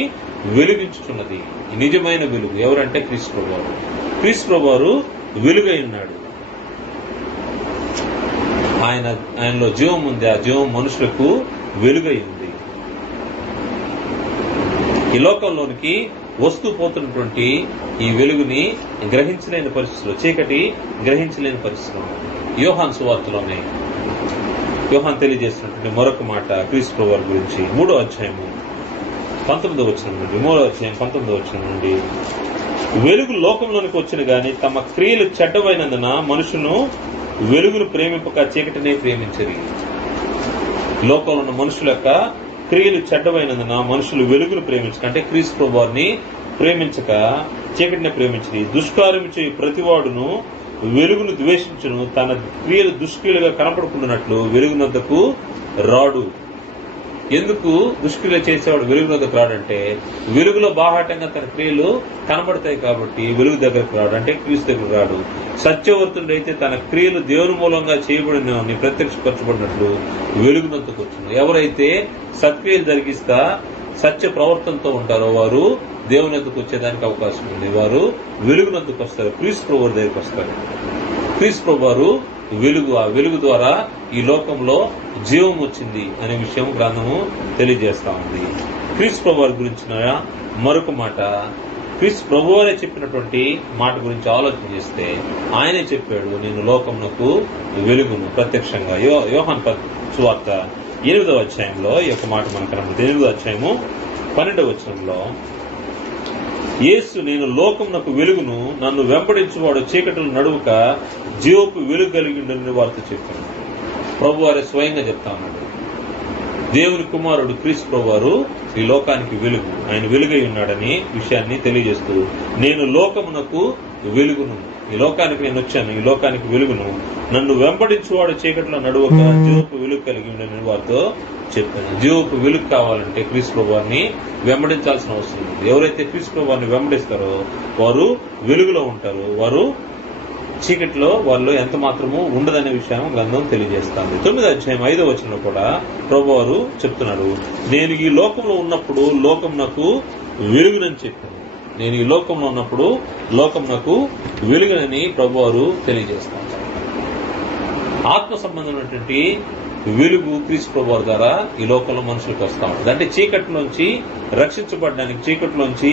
వెలుగించుచున్నది. నిజమైన వెలుగు ఎవరంటే క్రీస్తు ప్రభువారు. క్రీస్తు ప్రభువారు వెలుగై ఉన్నాడు. ఆయనలో జీవం ఉంది, ఆ జీవం మనుషులకు వెలుగై ఉంది. ఈ లోకంలోనికి వస్తూ పోతున్నటువంటి ఈ వెలుగుని గ్రహించలేని పరిస్థితుల్లో, చీకటి గ్రహించలేని పరిస్థితుల్లో యోహాను సువార్తలోనే యోహాను తెలియజేస్తున్నటువంటి మరొక మాట క్రీస్తు ప్రభువారి గురించి 3వ అధ్యాయము 19వ వచనం నుండి 3వ అధ్యాయం 19వ వచనం నుండి వెలుగు లోకంలోనికి వచ్చిన గాని తమ క్రియలు చెడ్డవైనందున మనుషును వెలుగును ప్రేమింపక చీకటినే ప్రేమించరు. లోకంలో ఉన్న మనుషుల యొక్క క్రియలు చెడ్డవైనందున మనుషులు వెలుగును ప్రేమించక, అంటే క్రీస్తు ప్రభువారిని ప్రేమించక చీకటిని ప్రేమించరు. దుష్కార్యము చేయు ప్రతివాడును వెలుగును ద్వేషించును, తన క్రియలు దుష్క్రియలుగా కనపడుకున్నట్లు వెలుగునొద్దకు రాడు. ఎందుకు దుష్క్రియలు చేసేవాడు వెలుగునొద్దకు రాడంటే, వెలుగులో బాహాటంగా తన క్రియలు కనబడతాయి కాబట్టి వెలుగు దగ్గరకు రాడు, అంటే క్రీస్తు దగ్గరకు రాడు. సత్యవర్తుడైతే తన క్రియలు దేవుని మూలంగా చేయబడిన ప్రత్యక్షపరచబడినట్లు వెలుగునొద్దకు వచ్చును. ఎవరైతే సత్క్రియలు జరిగిస్తా సత్య ప్రవర్తనతో ఉంటారో వారు దేవుని వద్దకు వచ్చేదానికి అవకాశం ఉంది. వారు వెలుగునొద్దకు వస్తారు, క్రీస్తు ప్రభువు దగ్గరికి వస్తారు. క్రీస్తు ప్రభువు వెలుగు, ఆ వెలుగు ద్వారా ఈ లోకంలో జీవం వచ్చింది అనే విషయం గ్రంథము తెలియజేస్తా ఉంది. క్రీస్తు ప్రభువు గురించిన మరొక మాట, క్రీస్తు ప్రభువారే చెప్పినటువంటి మాట గురించి ఆలోచన చేస్తే ఆయనే చెప్పాడు, నేను లోకమునకు వెలుగును ప్రత్యక్షంగా. యోహాను సువార్త 8వ అధ్యాయంలో ఈ యొక్క మాట మనకు కనబడుతుంది. 8వ అధ్యాయము 12వ వచనంలో, యేసు నేను లోకమునకు వెలుగును, నన్ను వెంబడించువాడు చీకటిలో నడువక జీవపు వెలుగు కలిగి ఉండని వారితో చెప్పాను. ప్రభు వారే స్వయంగా చెప్తా ఉన్నాడు. దేవుని కుమారుడు క్రీస్తు ప్రభువారు ఈ లోకానికి వెలుగు, ఆయన వెలుగై ఉన్నాడని విషయాన్ని తెలియజేస్తూ, నేను లోకమునకు వెలుగును, ఈ లోకానికి నేను వచ్చాను, ఈ లోకానికి వెలుగును, నన్ను వెంబడించువాడు చీకటిలో నడువక జీవపు వెలుగు కలిగి ఉండని వారితో చెప్పాను. జీవపు వెలుగు కావాలంటే క్రీస్తు ప్రభువారిని వెంబడించాల్సిన అవసరం ఉంది. ఎవరైతే క్రీస్తు ప్రభువారిని వెంబడిస్తారో వారు వెలుగులో ఉంటారు, వారు చీకటిలో వాళ్ళు ఎంత మాత్రము ఉండదనే విషయం గ్రంథం తెలియజేస్తుంది. 9వ అధ్యాయం 5వ వచనంలో కూడా ప్రభువారు చెప్తున్నారు, నేను ఈ లోకంలో ఉన్నప్పుడు లోకం నాకు వెలుగునని చెప్పాను. నేను ఈ లోకంలో ఉన్నప్పుడు లోకం నాకు వెలుగునని ప్రభువారు తెలియజేస్తాను. ఆత్మ సంబంధమైనటువంటి వెలుగు క్రీస్తు ప్రభువారి ద్వారా ఈ లోకంలో మనుషులకు వస్తా ఉంటుంది. అంటే చీకటిలోంచి రక్షించబడడానికి, చీకటిలోంచి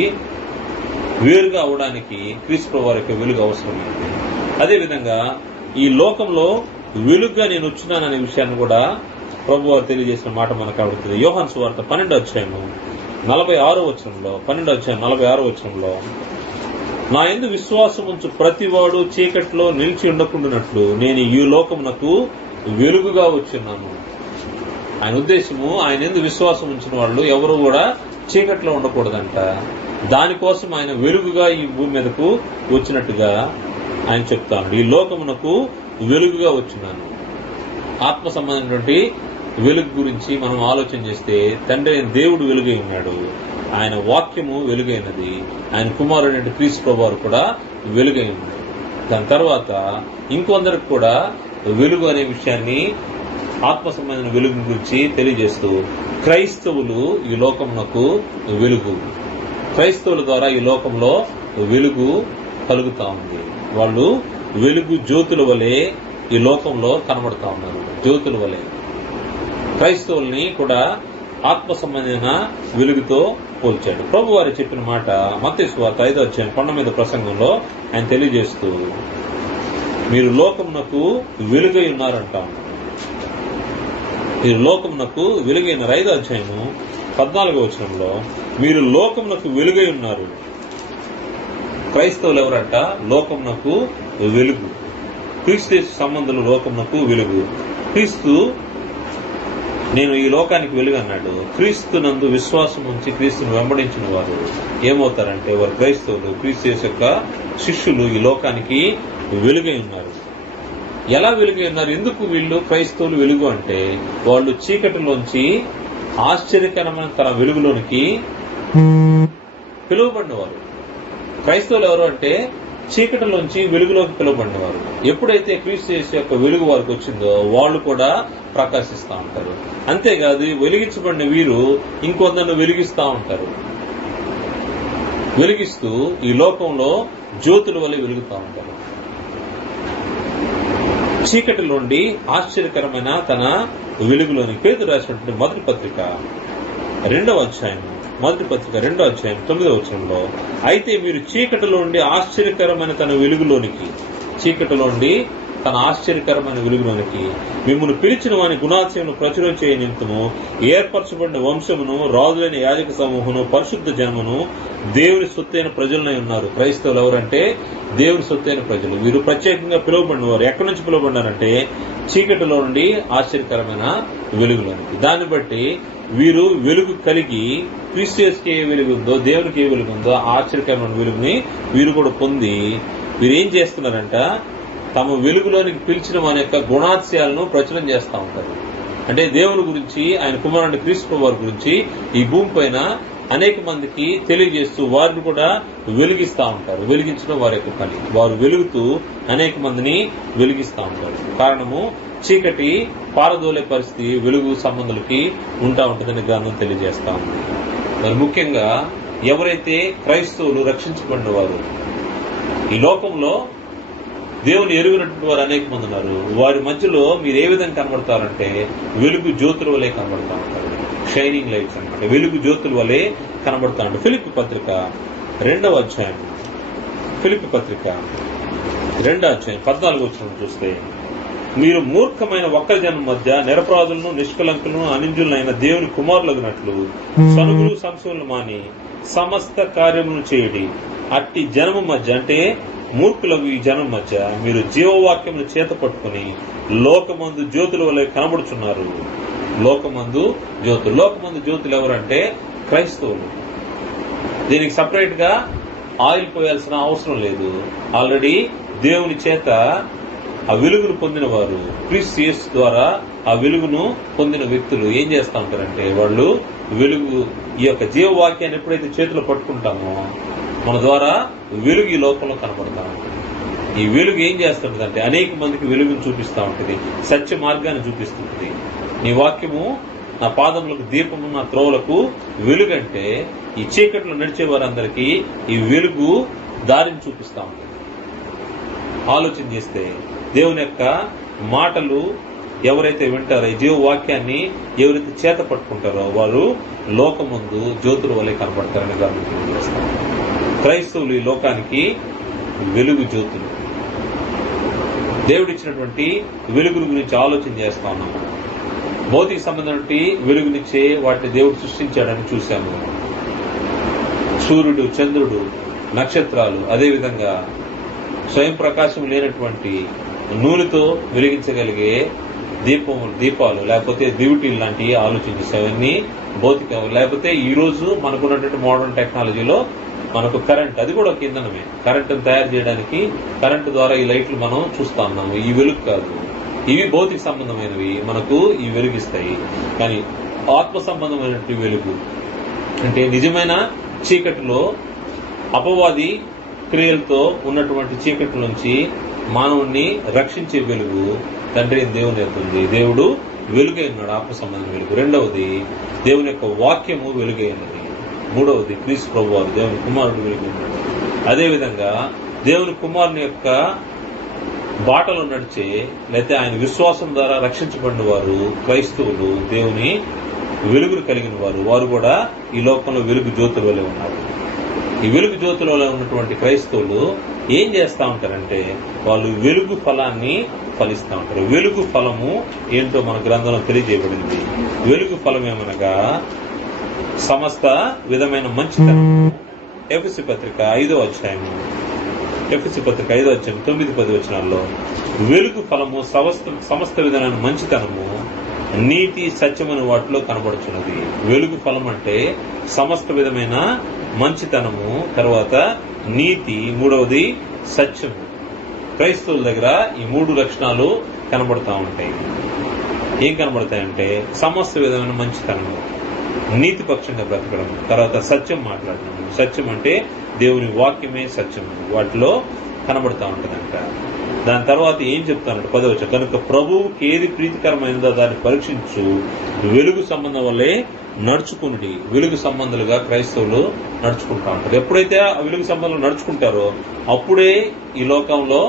వేరుగా అవడానికి క్రీస్తు ప్రభువారి యొక్క వెలుగు అవసరమైంది. అదేవిధంగా ఈ లోకంలో వెలుగుగా నేను వచ్చినాననే విషయాన్ని కూడా ప్రభువారు తెలియజేసిన మాట మనకు కనబడుతుంది. యోహాను సువార్త 12వ అధ్యాయము 46వ వచనంలో, 12వ అధ్యాయం 46వ వచనంలో, నా యందు విశ్వాసం ఉంచు ప్రతివాడు చీకటిలో నిలిచి ఉండకుండానట్లు నేను ఈ లోకమునకు వెలుగుగా వచ్చున్నాను. ఆయన ఉద్దేశము, ఆయన యందు విశ్వాసం ఉంచిన వాళ్ళు ఎవరు కూడా చీకటిలో ఉండకూడదంట. దానికోసం ఆయన వెలుగుగా ఈ భూమి మీదకు వచ్చినట్టుగా ఆయన చెప్తాను. ఈ లోకమునకు వెలుగుగా వచ్చినాను. ఆత్మ సంబంధమైనటువంటి వెలుగు గురించి మనం ఆలోచన చేస్తే, తండ్రి అయిన దేవుడు వెలుగై ఉన్నాడు, ఆయన వాక్యము వెలుగైనది, ఆయన కుమారుడు క్రీస్తు ప్రభువారు కూడా వెలుగై ఉన్నాడు. దాని తర్వాత ఇంకొందరికి కూడా వెలుగు అనే విషయాన్ని, ఆత్మ సంబంధమైన వెలుగు గురించి తెలియజేస్తూ, క్రైస్తవులు ఈ లోకమునకు వెలుగు, క్రైస్తవుల ద్వారా ఈ లోకంలో వెలుగు కలుగుతా ఉంది. వాళ్ళు వెలుగు జ్యోతుల వలె ఈ లోకంలో కనబడతా ఉన్నారు, జ్యోతుల వలె. క్రైస్తవుల్ని కూడా ఆత్మ సంబంధమైన వెలుగుతో పోల్చాడు. ప్రభు వారు చెప్పిన మాట మత్తయి సువార్త 5వ అధ్యాయం 19వ ప్రసంగంలో ఆయన తెలియజేస్తూ, మీరు లోకమునకు వెలుగై ఉన్నారంట. మీరు లోకమునకు వెలుగైన 5వ అధ్యాయము 14వ వచనంలో, మీరు లోకమునకు వెలుగై ఉన్నారు. క్రైస్తవులు ఎవరంట? లోకమునకు వెలుగు. క్రీస్తు సంబంధులు లోకమునకు వెలుగు. క్రీస్తు నేను ఈ లోకానికి వెలుగు అన్నాడు. క్రీస్తు నందు విశ్వాసం ఉంచి క్రీస్తును వెంబడించిన వారు ఏమవుతారంటే వారు క్రైస్తవులు, క్రీస్తు యొక్క శిష్యులు ఈ లోకానికి వెలుగై ఉన్నారు. ఎలా వెలుగై ఉన్నారు? ఎందుకు వీళ్ళు క్రైస్తవులు వెలుగు అంటే, వాళ్ళు చీకటిలోంచి ఆశ్చర్యకరమైన తన వెలుగులోనికి పిలువబడినవారు. క్రైస్తవులు ఎవరు అంటే చీకటిలోంచి వెలుగులోకి పిలువబడినవారు. ఎప్పుడైతే క్రీస్తు యొక్క వెలుగు వారికి వచ్చిందో వాళ్ళు కూడా ప్రకాశిస్తూ ఉంటారు. అంతేకాదు, వెలిగించబడిన వీరు ఇంకొందరిని వెలిగిస్తూ ఉంటారు. వెలిగిస్తూ ఈ లోకంలో జ్యోతుల వలె వెలుగుతూ ఉంటారు. చీకటిలోండి ఆశ్చర్యకరమైన తన వెలుగులోని పేతురు రాసినటువంటి మొదటి పత్రిక 2వ అధ్యాయం 2వ వచనంలో, అయితే మీరు చీకటిలో ఉండి ఆశ్చర్యకరమైన తన వెలుగులోనికి, చీకటిలో ఉండి తన ఆశ్చర్యకరమైన వెలుగులోనికి మిమ్మల్ని పిలిచిన వాని గుణాశయమును ప్రచురం చేయ నిమిత్తము ఏర్పరచబడిన వంశమును, రాజులైన యాజక సమూహమును, పరిశుద్ధ జనమును, దేవుని సొత్తైన ప్రజలనై ఉన్నారు. క్రైస్తవులు ఎవరంటే దేవుని సొత్తైన ప్రజలు. వీరు ప్రత్యేకంగా పిలువబడిన వారు. ఎక్కడి నుంచి పిలువబడినారంటే చీకటిలో నుండి ఆశ్చర్యకరమైన వెలుగులోనికి. దాన్ని బట్టి వీరు వెలుగు కలిగి క్రీస్తుకి ఏ వెలుగు ఉందో, దేవునికి ఏ వెలుగు ఉందో ఆశ్చర్యకరమైన వెలుగుని వీరు కూడా పొంది వీరు ఏం చేస్తున్నారంట, తమ వెలుగులోనికి పిలిచిన మన యొక్క గుణాతిశయాలను ప్రచురం చేస్తూ ఉంటారు. అంటే దేవుని గురించి, ఆయన కుమారుని క్రీస్తు వారి గురించి ఈ భూమి పైన అనేక మందికి తెలియజేస్తూ వారిని కూడా వెలిగిస్తూ ఉంటారు. వెలిగించడం వారి యొక్క పని. వారు వెలుగుతూ అనేక మందిని వెలిగిస్తూ ఉంటారు. కారణము చీకటి పారదోలే పరిస్థితి వెలుగు సంబంధులకి ఉంటా ఉంటుందని గ్రంథం తెలియజేస్తా ఉంది. మరి ముఖ్యంగా ఎవరైతే క్రైస్తవులు రక్షించబడిన వారు, ఈ లోకంలో దేవుని ఎరుగునటువంటి వారు అనేక మంది ఉన్నారు. వారి మధ్యలో మీరు ఏ విధంగా కనబడతారంటే వెలుగు జ్యోతుల వలె కనబడతా ఉంటారు. షైనింగ్ లైట్స్ అనమాట. వెలుగు జ్యోతుల వలె కనబడతా ఉంటారు. ఫిలిప్పీ పత్రిక 2వ అధ్యాయం, ఫిలిప్పీ పత్రిక 2వ అధ్యాయం 14వ వచనం చూస్తే, మీరు మూర్ఖమైన ఒక్కరి జనం మధ్య నిరపరాధులను, నిష్కలంకులను, అనింజులైన దేవుని కుమారులగినట్లు సనుగులు సంశయములు మాని సమస్త కార్యములను చేయడి. అట్టి జనము మధ్య, అంటే మూర్ఖులకు ఈ జనం మధ్య మీరు జీవవాక్యమును చేత పట్టుకుని లోకమందు జ్యోతుల వలె కనబడుచున్నారు. లోకమందు జ్యోతులు. లోకమందు జ్యోతులు ఎవరంటే క్రైస్తవులు. దీనికి సపరేట్ గా ఆయిల్ పోయాల్సిన అవసరం లేదు. ఆల్రెడీ దేవుని చేత ఆ వెలుగును పొందిన వారు, క్రీస్తు యేసు ద్వారా ఆ వెలుగును పొందిన వ్యక్తులు ఏం చేస్తా ఉంటారంటే, వాళ్ళు వెలుగు, ఈ యొక్క జీవవాక్యాన్ని ఎప్పుడైతే చేతిలో పట్టుకుంటామో మన ద్వారా వెలుగు ఈ లోకంలో కనపడతా ఉంటుంది. ఈ వెలుగు ఏం చేస్తుంటదంటే అనేక మందికి వెలుగును చూపిస్తూ ఉంటుంది, సత్య మార్గాన్ని చూపిస్తుంటుంది. నీ వాక్యము నా పాదములకు దీపము, నా త్రోవలకు వెలుగు. అంటే ఈ చీకట్లో నడిచే వారందరికీ ఈ వెలుగు దారిని చూపిస్తూ ఉంటుంది. ఆలోచన చేస్తే దేవుని యొక్క మాటలు ఎవరైతే వింటారో, ఈ జీవవాక్యాన్ని ఎవరైతే చేత పట్టుకుంటారో వారు లోకముందు జ్యోతుల వలె కనబడతారని గమనించడం చేస్తారు. క్రైస్తవులు ఈ లోకానికి వెలుగు జ్యోతులు. దేవుడిచ్చినటువంటి వెలుగుల గురించి ఆలోచన చేస్తా ఉన్నాము. భౌతిక సంబంధమైన వెలుగునిచ్చే వాటిని దేవుడు సృష్టించాడని చూశాము. సూర్యుడు, చంద్రుడు, నక్షత్రాలు, అదేవిధంగా స్వయం ప్రకాశం లేనటువంటి నూనెతో వెలిగించగలిగే దీపాలు, లేకపోతే దివిటీలు లాంటివి ఆలోచించేసి అవన్నీ భౌతిక. లేకపోతే ఈ రోజు మనకున్నటువంటి మోడర్న్ టెక్నాలజీలో మనకు కరెంట్, అది కూడా ఒక ఇంధనమే. కరెంటును తయారు చేయడానికి కరెంటు ద్వారా ఈ లైట్లు మనం చూస్తా ఉన్నాము. ఈ వెలుగు కాదు, ఇవి భౌతిక సంబంధమైనవి, మనకు ఈ వెలుగిస్తాయి. కానీ ఆత్మ సంబంధమైనటువంటి వెలుగు అంటే నిజమైన చీకటిలో అపవాది క్రియలతో ఉన్నటువంటి చీకటి నుంచి మానవుణ్ణి రక్షించే వెలుగు తండ్రి దేవుని యొక్క ఉంది. దేవుడు వెలుగై ఉన్నాడు, ఆత్మ సంబంధం వెలుగు. రెండవది దేవుని యొక్క వాక్యము వెలుగై ఉన్నది. మూడవది క్రీస్తు ప్రభువారు దేవుని కుమారుడు వెలుగై ఉన్నాడు. అదేవిధంగా దేవుని కుమారుని యొక్క బాటలో నడిచే, లేకపోతే ఆయన విశ్వాసం ద్వారా రక్షించబడిన వారు క్రైస్తవులు, దేవుని వెలుగును కలిగిన వారు, వారు కూడా ఈ లోకంలో వెలుగు జ్యోతుల వలె ఉన్నారు. ఈ వెలుగు జ్యోతులలో ఉన్నటువంటి క్రైస్తవులు ఏం చేస్తా ఉంటారంటే వాళ్ళు వెలుగు ఫలాన్ని ఫలిస్తూ ఉంటారు. వెలుగు ఫలము ఏంటో మన గ్రంథంలో తెలియజేయబడింది. వెలుగు ఫలం ఏమనగా సమస్త విధమైన మంచితనము. ఎఫెసీ పత్రిక 5వ అధ్యాయము, ఎఫెసీ పత్రిక 5వ అధ్యాయం 9-10 వచనాల్లో వెలుగు ఫలము సమస్త విధమైన మంచితనము, నీతి, సత్యమైన వాటిలో కనబడుచున్నది. వెలుగు ఫలం అంటే సమస్త విధమైన మంచితనము, తర్వాత నీతి, మూడవది సత్యము. క్రైస్తవుల దగ్గర ఈ 3 లక్షణాలు కనబడతా ఉంటాయి. ఏం కనబడతాయంటే సమస్త విధమైన మంచితనము, నీతిపక్షంగా బ్రతకడం, తర్వాత సత్యం మాట్లాడడం. సత్యం అంటే దేవుని వాక్యమే సత్యము, వాటిలో కనబడతా ఉంటుందంట. దాని తర్వాత ఏం చెప్తానంటే 10వ వచనం, కనుక ప్రభువుకి ఏది ప్రీతికరమైనదో దాన్ని పరీక్షించు, వెలుగు సంబంధం వల్లే నడుచుకుని. వెలుగు సంబంధాలుగా క్రైస్తవులు నడుచుకుంటా ఉంటారు. ఎప్పుడైతే ఆ వెలుగు సంబంధంలో నడుచుకుంటారో అప్పుడే ఈ లోకంలో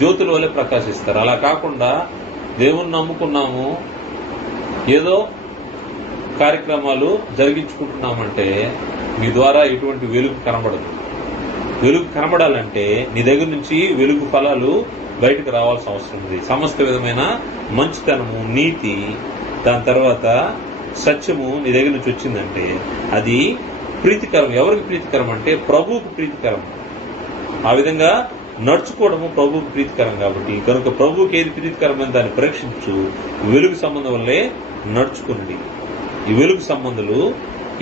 జ్యోతుల వల్లే ప్రకాశిస్తారు. అలా కాకుండా దేవుణ్ణి నమ్ముకున్నాము, ఏదో కార్యక్రమాలు జరిగించుకుంటున్నామంటే మీ ద్వారా ఎటువంటి వెలుగు కనబడదు. వెలుగు కనబడాలంటే నీ దగ్గర నుంచి వెలుగు ఫలాలు బయటకు రావాల్సిన అవసరం ఉంది. సమస్త విధమైన మంచితనము, నీతి, దాని తర్వాత సత్యము నీ దగ్గర నుంచి వచ్చిందంటే అది ప్రీతికరం. ఎవరికి ప్రీతికరం అంటే ప్రభువుకు ప్రీతికరం. ఆ విధంగా నడుచుకోవడము ప్రభువుకు ప్రీతికరం కాబట్టి కనుక ప్రభువుకి ఏది ప్రీతికరమైన దాన్ని పరీక్షించు. వెలుగు సంబంధం వల్లే నడుచుకునండి. ఈ వెలుగు సంబంధులు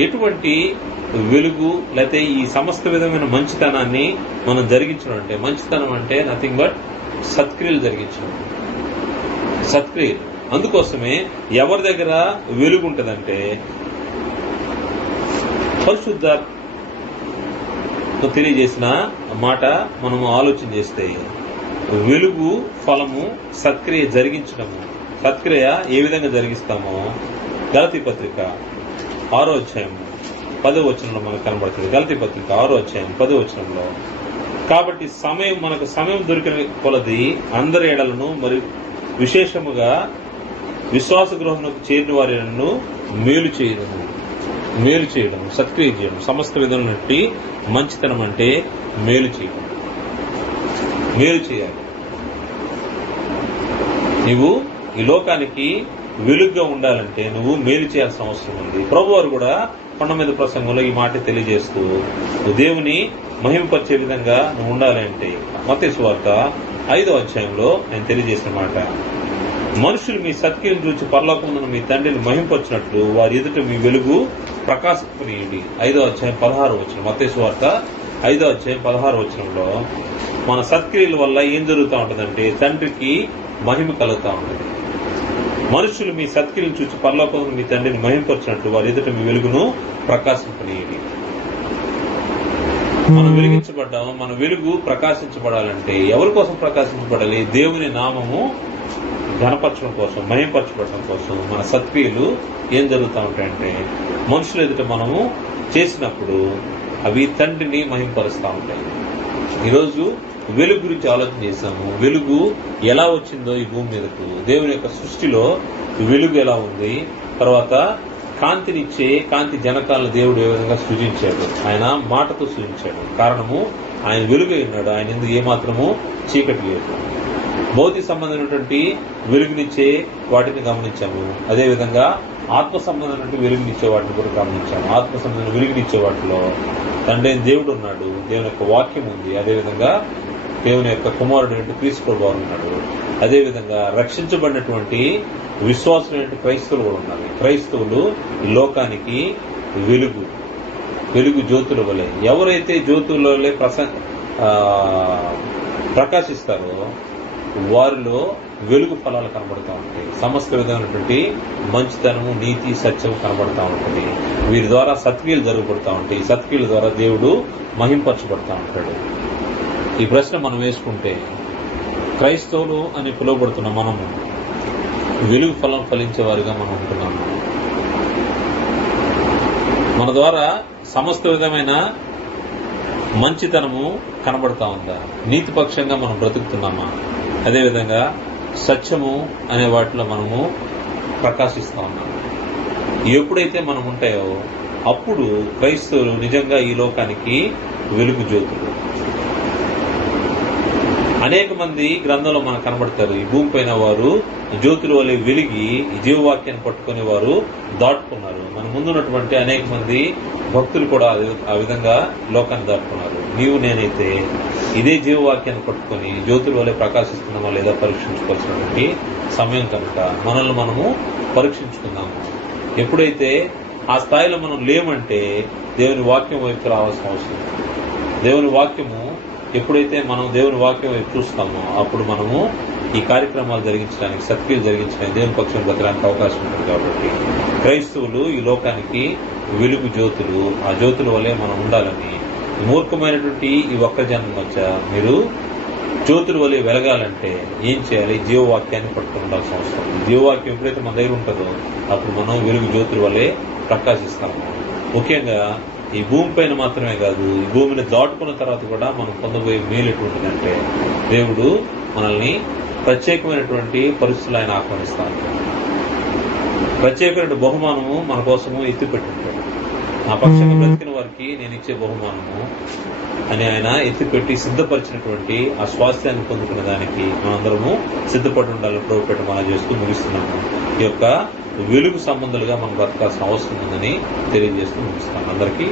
ఎటువంటి వెలుగు లేకపోతే ఈ సమస్త విధమైన మంచితనాన్ని మనం జరిగించడం అంటే, మంచితనం అంటే నథింగ్ బట్ సత్క్రియలు జరిగించడం, సత్క్రియలు. అందుకోసమే ఎవరి దగ్గర వెలుగు ఉంటుందంటే పరిశుద్ధాత్మ తెలియజేసిన మాట మనము ఆలోచన చేస్తే వెలుగు ఫలము సత్క్రియ జరిగించడము. సత్క్రియ ఏ విధంగా జరిగిస్తామో గలతీ పత్రిక 6వ అధ్యాయము 10వ వచనంలో మనకు కనబడుతుంది. గలతీ పత్రిక 6వ అధ్యాయం 10వ వచనంలో, కాబట్టి మనకు సమయం దొరికిన కొలది అందరి ఎడలను మరియు విశేషముగా విశ్వాస గృహమునకు చేరిన వారిను మేలు చేయడం, సత్క్రియ చేయడం. సమస్త విధముల నుండి మంచితనం అంటే మేలు చేయడం, మేలు చేయాలి. నువ్వు ఈ లోకానికి వెలుగుగా ఉండాలంటే నువ్వు మేలు చేయాల్సిన అవసరం ఉంది. ప్రభువారు కూడా కొండ మీద ప్రసంగంలో ఈ మాట తెలియజేస్తూ దేవుని మహిమపరిచే విధంగా నువ్వు ఉండాలి అంటే మత్తయి సువార్త 5వ అధ్యాయంలో నేను తెలియజేసిన మాట, మనుషులు మీ సత్క్రియలు చూచి పరలోకమున మీ తండ్రిని మహింపొచ్చినట్లు వారి ఎదుట మీ వెలుగు ప్రకాశింపనీయండి. 5వ అధ్యాయం 16వ వచనం. మత్తయి సువార్త 5వ అధ్యాయం 16వ వచనంలో మన సత్క్రియల వల్ల ఏం జరుగుతూ ఉంటుందంటే తండ్రికి మహిమ కలుగుతూ ఉంటుంది. మనుషులు మీ సత్క్రియలు చూచి పరలోకమున మీ తండ్రిని మహింపొచ్చినట్లు వారి ఎదుట మీ వెలుగును ప్రకాశింపనీయండి. మనం వెలిగించబడ్డాము. మన వెలుగు ప్రకాశించబడాలంటే ఎవరి కోసం ప్రకాశించబడాలి? దేవుని నామము ఘనపరచడం కోసం, మహింపరచబడటం కోసం. మన సత్క్రియలు ఏం జరుగుతూ ఉంటాయంటే మనుషుల ఎదుట మనము చేసినప్పుడు అవి తండ్రిని మహింపరుస్తూ ఉంటాయి. ఈరోజు వెలుగు గురించి ఆలోచన చేశాము. వెలుగు ఎలా వచ్చిందో ఈ భూమి మీదకు, దేవుని యొక్క సృష్టిలో వెలుగు ఎలా ఉంది, తర్వాత కాంతినిచ్చే కాంతి జనకాలను దేవుడు ఏ విధంగా సృజించాడు, ఆయన మాటతో సృజించాడు. కారణము ఆయన వెలుగై ఉన్నాడు. ఆయన ఎందుకు ఏమాత్రము చీకటి లేదు. భౌతిక సంబంధమైనటువంటి వెలుగునిచ్చే వాటిని గమనించాము. అదేవిధంగా ఆత్మ సంబంధమైనటువంటి వెలుగునిచ్చే వాటిని కూడా గమనించాము. ఆత్మ సంబంధమైన వెలుగునిచ్చే వాటిలో తండ్రి దేవుడు ఉన్నాడు, దేవుని యొక్క వాక్యం ఉంది. అదేవిధంగా దేవుని యొక్క కుమారుడు క్రీస్తు ప్రభువు ఉన్నాడు. అదేవిధంగా రక్షించబడినటువంటి విశ్వాసులైన క్రైస్తవులు కూడా ఉన్నారు. క్రైస్తవులు ఈ లోకానికి వెలుగు జ్యోతుల వలె. ఎవరైతే జ్యోతుల వలె ప్రకాశిస్తారో వారిలో వెలుగు ఫలాలు కనబడుతూ ఉంటాయి. సమస్త విధమైనటువంటి మంచితనము, నీతి, సత్యం కనబడుతూ ఉంటుంది. వీరి ద్వారా సత్క్రియలు జరగబడుతూ ఉంటాయి. సత్క్రియల ద్వారా దేవుడు మహింపరచబడుతూ ఉంటాడు. ఈ ప్రశ్న మనం వేసుకుంటే క్రైస్తవులు అని పిలువబడుతున్న మనము వెలుగు ఫలం ఫలించే వారిగా మనం ఉంటున్నాము. మన ద్వారా సమస్త విధమైన మంచితనము కనబడతా ఉందా? నీతిపక్షంగా మనం బ్రతుకుతున్నామా? అదేవిధంగా సత్యము అనే వాటిలో మనము ప్రకాశిస్తా ఉన్నాము. ఎప్పుడైతే మనం ఉంటాయో అప్పుడు క్రైస్తవులు నిజంగా ఈ లోకానికి వెలుగు జ్యోతులు. అనేక మంది గ్రంథంలో మనకు కనబడతారు. ఈ భూమి పైన వారు జ్యోతుల వలె వెలిగి ఈ జీవవాక్యాన్ని పట్టుకుని వారు దాటుకున్నారు. మన ముందున్నటువంటి అనేక మంది భక్తులు కూడా ఆ విధంగా లోకాన్ని దాటుకున్నారు. నీవు నేనైతే ఇదే జీవవాక్యాన్ని పట్టుకుని జ్యోతుల వలె ప్రకాశిస్తున్నామా లేదా పరీక్షించుకోవాల్సినటువంటి సమయం కనుక మనల్ని మనము పరీక్షించుకుందాము. ఎప్పుడైతే ఆ స్థాయిలో మనం లేమంటే దేవుని వాక్యం వైపు రావాల్సిన అవసరం. దేవుని వాక్యము ఎప్పుడైతే మనం దేవుని వాక్యం వైపు చూస్తామో అప్పుడు మనము ఈ కార్యక్రమాలు జరిగించడానికి, సత్క్రియలు జరిగించడానికి, దేవుని పక్షం బ్రతకడానికి అవకాశం ఉంటుంది. కాబట్టి క్రైస్తవులు ఈ లోకానికి వెలుగు జ్యోతులు. ఆ జ్యోతుల వల్లే మనం ఉండాలని, మూర్ఖమైనటువంటి ఈ ఒక్క జనం మధ్య మీరు జ్యోతుల వల్లే వెలగాలంటే ఏం చేయాలి? జీవవాక్యాన్ని పట్టుకుని ఉండాల్సిన అవసరం. జీవవాక్యం ఎప్పుడైతే మన దగ్గర ఉంటుందో అప్పుడు మనం వెలుగు జ్యోతుల వల్లే ప్రకాశిస్తాము. ముఖ్యంగా ఈ భూమి పైన మాత్రమే కాదు, ఈ భూమిని దాటుకున్న తర్వాత కూడా మనం పొందబోయే మేలు ఎటువంటిదంటే దేవుడు మనల్ని ప్రత్యేకమైనటువంటి పరిస్థితులు ఆయన ఆహ్వానిస్తాను. ప్రత్యేకమైన బహుమానము మన కోసము ఎత్తిపెట్టింటాడు. నా పక్షంగా బ్రతికిన వారికి నేను ఇచ్చే బహుమానము అని ఆయన ఎత్తిపెట్టి సిద్ధపరిచినటువంటి ఆ స్వాస్థ్యాన్ని పొందుకునే దానికి మనందరము సిద్ధపడి ఉండాలని ప్రభుపేట మనం చేస్తూ ముగిస్తున్నాము. ఈ యొక్క వెలుగు సంబంధాలుగా మనం బ్రతకాల్సిన అవసరం ఉందని తెలియజేస్తూ ముగిస్తాను. అందరికీ